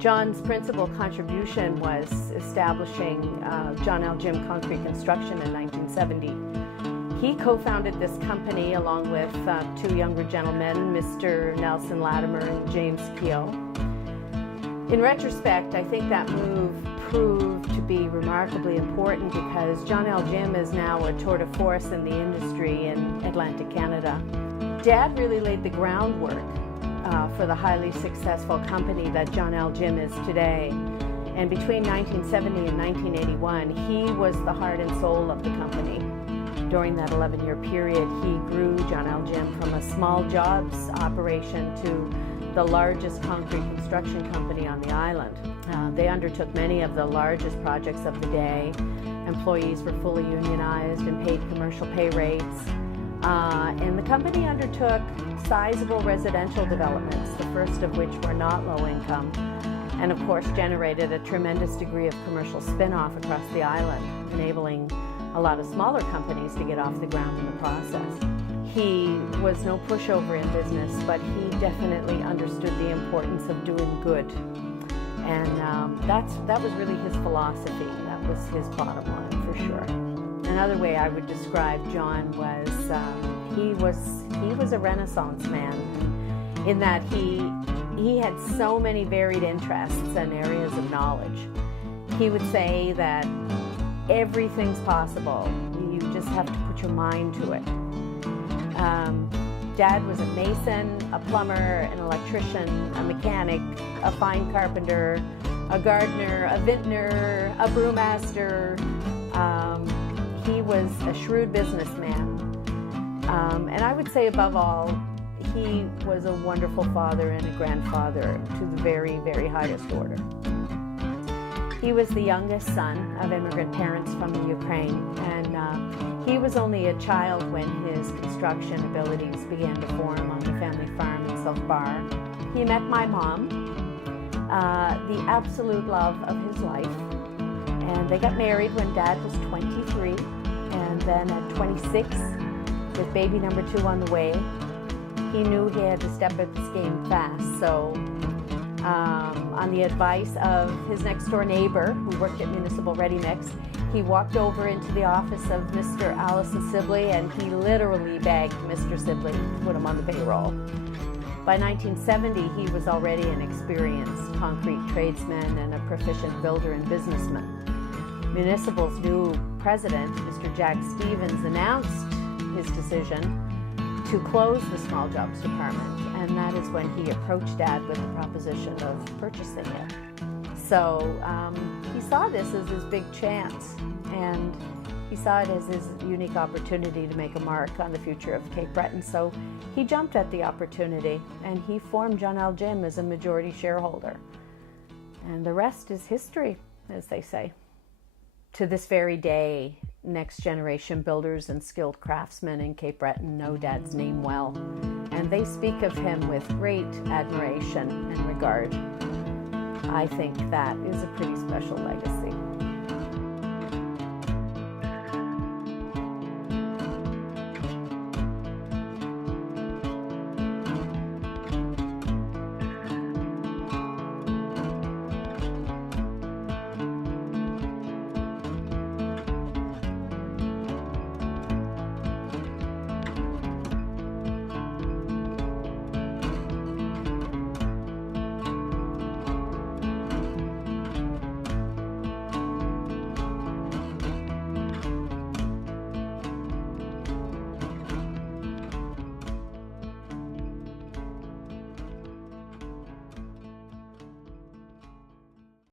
John's principal contribution was establishing John L. Jim Concrete Construction in 1970. He co-founded this company along with two younger gentlemen, Mr. Nelson Latimer and James Keogh. In retrospect, I think that move proved to be remarkably important because John L. Jim is now a tour de force in the industry in Atlantic Canada. Dad really laid the groundwork for the highly successful company that John L. Jim is today. And between 1970 and 1981, he was the heart and soul of the company. During that 11-year period, he grew John L. Jim from a small jobs operation to the largest concrete construction company on the island. They undertook many of the largest projects of the day. Employees were fully unionized and paid commercial pay rates. And the company undertook sizable residential developments, the first of which were not low income, and of course generated a tremendous degree of commercial spin-off across the island, enabling a lot of smaller companies to get off the ground in the process. He was no pushover in business, but he definitely understood the importance of doing good. And that was really his philosophy. That was his bottom line, for sure. Another way I would describe John was he was a Renaissance man in that he had so many varied interests and areas of knowledge. He would say that everything's possible. You just have to put your mind to it. Dad was a mason, a plumber, an electrician, a mechanic, a fine carpenter, a gardener, a vintner, a brewmaster. He was a shrewd businessman. And I would say above all, he was a wonderful father and a grandfather to the very, very highest order. He was the youngest son of immigrant parents from the Ukraine, and he was only a child when his construction abilities began to form on the family farm in South Bar. He met my mom, the absolute love of his life, and they got married when Dad was 23, and then at 26, with baby number 2 on the way, he knew he had to step up his game fast. So on the advice of his next door neighbor who worked at Municipal Ready Mix, he walked over into the office of Mr. Allison Sibley and he literally begged Mr. Sibley to put him on the payroll. By 1970, he was already an experienced concrete tradesman and a proficient builder and businessman. Municipal's new president, Mr. Jack Stevens, announced his decision to close the small jobs department, and that is when he approached Dad with the proposition of purchasing it. So he saw this as his big chance, and he saw it as his unique opportunity to make a mark on the future of Cape Breton. So he jumped at the opportunity, and he formed John L. Jim as a majority shareholder. And the rest is history, as they say. To this very day, next generation builders and skilled craftsmen in Cape Breton know Dad's name well, and they speak of him with great admiration and regard. I think that is a pretty special legacy.